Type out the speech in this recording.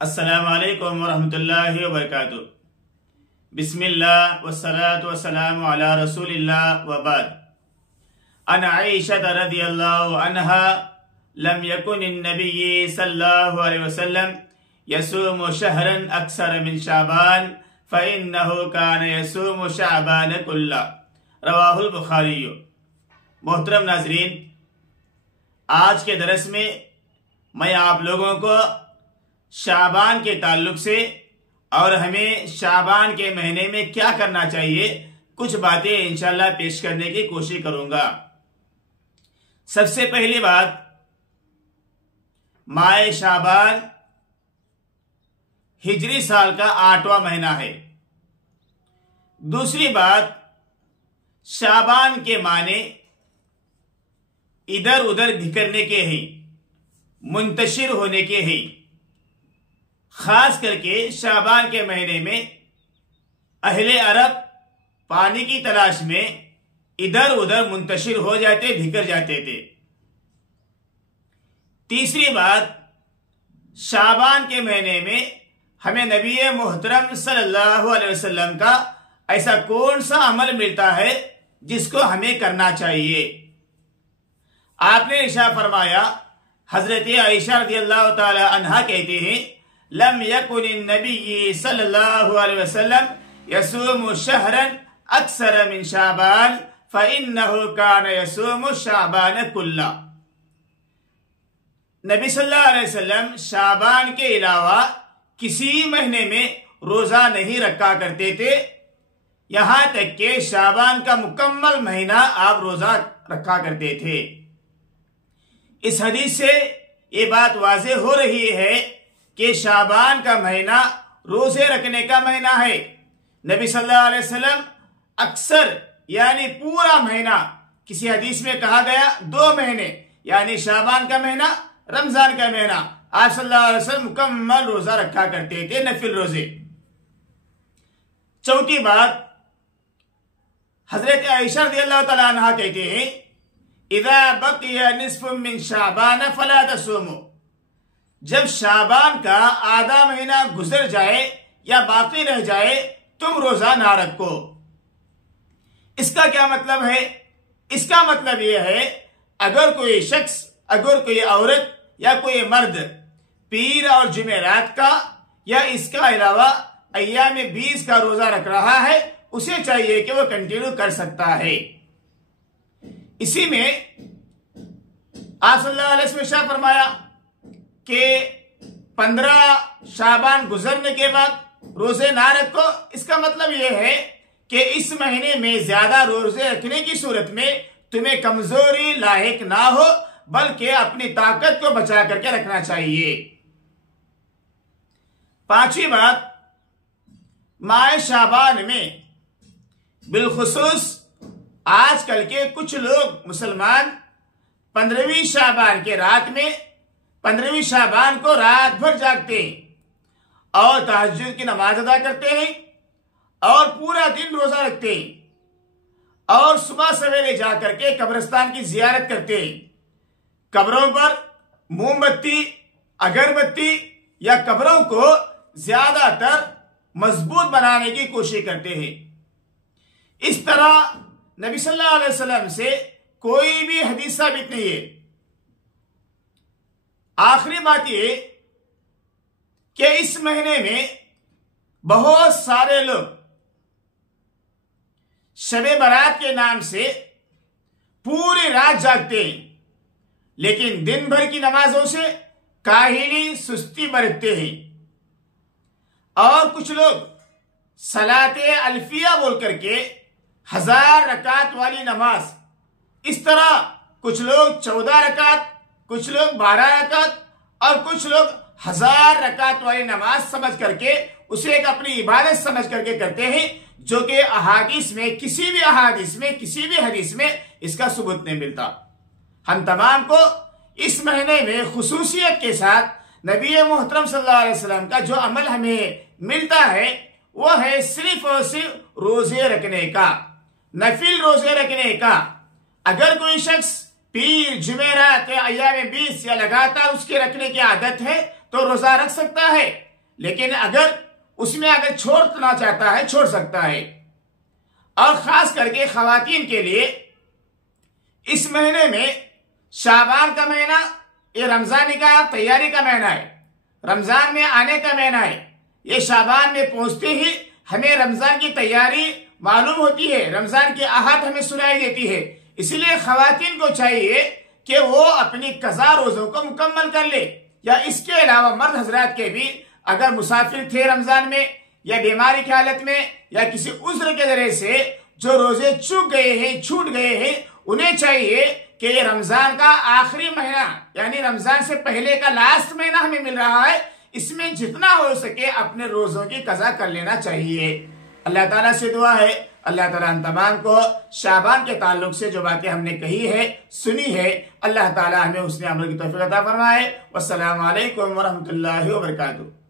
अस्सलामु अलैकुम वरहमतुल्लाहि वबरकातुह। बिस्मिल्लाह वस्सलातु वस्सलामु अला रसूलिल्लाह व बाद। अन आयशा रज़ियल्लाहु अन्हा लम यकुनिन नबिय्य सल्लल्लाहु अलैहि वसल्लम यसूमु शहरन अक्सर मिन शाबान फ़इन्नहु कान यसूमु शाबान कुल्ला। रवाहुल बुखारी। मोहतरम नाज़रीन, आज के दरस में मैं आप लोगों को शाबान के ताल्लुक से और हमें शाबान के महीने में क्या करना चाहिए कुछ बातें इंशाल्लाह पेश करने की कोशिश करूंगा। सबसे पहली बात, माह शाबान हिजरी साल का 8वां महीना है। दूसरी बात, शाबान के माने इधर उधर बिखरने के हैं, मुंतशिर होने के हैं। खास करके शाबान के महीने में अहले अरब पानी की तलाश में इधर उधर मुंतशिर हो जाते, बिखर जाते थे। तीसरी बात, शाबान के महीने में हमें नबी मोहतरम सल्लल्लाहु अलैहि वसल्लम का ऐसा कौन सा अमल मिलता है जिसको हमें करना चाहिए। आपने इरशाद फरमाया, हजरत आयशा रज़ियल्लाहु ताला अन्हा कहते हैं, लम यकुनिन नबिय्य सल्लल्लाहु अलैहि वसल्लम यसूमु शहरन अक्सर मिन शाबान फ़इन्नहु कान यसूमु शाबान कुल्ला। नबी सल्लल्लाहु अलैहि वसल्लम शाबान के अलावा किसी महीने में रोजा नहीं रखा करते थे, यहां तक कि शाबान का मुकम्मल महीना आप रोजा रखा करते थे। इस हदीस से ये बात वाज़ेह हो रही है कि शाबान का महीना रोजे रखने का महीना है। नबी सल्लल्लाहु अलैहि वसल्लम अक्सर यानी पूरा महीना, किसी हदीस में कहा गया 2 महीने यानी शाबान का महीना, रमजान का महीना, आप सल्लल्लाहु अलैहि वसल्लम मुकम्मल रोजा रखा करते थे, नफिल रोजे। चौथी बात, हजरत आयशा रज़ियल्लाहु तआला अन्हा कहते हैं, इज़ा बक़िया निस्फ़ुम मिन शाबान फ़ला तसूमू। जब शाबान का आधा महीना गुजर जाए या बाकी रह जाए, तुम रोजा ना रखो। इसका क्या मतलब है? इसका मतलब यह है, अगर कोई शख्स, अगर कोई औरत या कोई मर्द पीर और जुमेरात का या इसका अलावा अय्याम 20 का रोजा रख रहा है, उसे चाहिए कि वो कंटिन्यू कर सकता है। इसी में आप सल्लल्लाहु अलैहि वसल्लम ने फरमाया कि 15 शाबान गुजरने के बाद रोजे ना रखो। इसका मतलब यह है कि इस महीने में ज्यादा रोजे रखने की सूरत में तुम्हें कमजोरी लायक ना हो, बल्कि अपनी ताकत को बचा करके रखना चाहिए। पांचवी बात, माह शाबान में बिलखुसूस आजकल के कुछ लोग मुसलमान 15वीं शाबान के रात में 15वीं शाबान को रात भर जागते हैं और तहज्जुद की नमाज अदा करते हैं और पूरा दिन रोजा रखते हैं और सुबह सवेरे जाकर के कब्रिस्तान की जियारत करते हैं। कब्रों पर मोमबत्ती, अगरबत्ती या कब्रों को ज्यादातर मजबूत बनाने की कोशिश करते हैं। इस तरह नबी सल्लल्लाहु अलैहि वसल्लम से कोई भी हदीस साबित नहीं है। आखिरी बात यह कि इस महीने में बहुत सारे लोग शबे बारात के नाम से पूरी रात जागते हैं, लेकिन दिन भर की नमाजों से काहिली सुस्ती बरतते हैं। और कुछ लोग सलाते अल्फिया बोल करके 1000 रकात वाली नमाज, इस तरह कुछ लोग 14 रकात, कुछ लोग 12 रकात और कुछ लोग 1000 रकात वाली नमाज समझ करके उसे एक अपनी इबादत समझ करके करते हैं, जो कि अहादीस में, किसी भी अहादीस में, किसी भी हदीस में इसका सबूत नहीं मिलता। हम तमाम को इस महीने में खुसूसियत के साथ नबी मोहतरम सल्लल्लाहु अलैहि वसल्लम का जो अमल हमें मिलता है वो है सिर्फ और सिर्फ रोजे रखने का, नफिल रोजे रखने का। अगर कोई शख्स पीर, जुमेरात या अय्याम 20 या लगातार उसके रखने की आदत है तो रोजा रख सकता है, लेकिन अगर उसमें अगर छोड़ना चाहता है छोड़ सकता है। और खास करके खवातीन के लिए इस महीने में, शाबान का महीना ये रमजान का तैयारी का महीना है, रमजान में आने का महीना है। ये शाबान में पहुंचते ही हमें रमजान की तैयारी मालूम होती है, रमजान की आहट हमें सुनाई देती है। इसलिए खवातीन को चाहिए कि वो अपनी कज़ा रोजों को मुकम्मल कर ले। या इसके अलावा मर्द हजरात के भी अगर मुसाफिर थे रमजान में, या बीमारी की हालत में, या किसी उज्र के जरिए से जो रोजे चूक गए हैं, छूट गए हैं, उन्हें चाहिए कि ये रमजान का आखिरी महीना यानी रमजान से पहले का लास्ट महीना हमें मिल रहा है, इसमें जितना हो सके अपने रोजों की कज़ा कर लेना चाहिए। अल्लाह ताला से दुआ है, अल्लाह ताला हम तमाम को शाबान के ताल्लुक से जो बातें हमने कही है, सुनी है, अल्लाह ताला हमें उसने अमल की तौफीक अता फरमाए। वस्सलामु अलैकुम वरहमतुल्लाहि वबरकातुहू।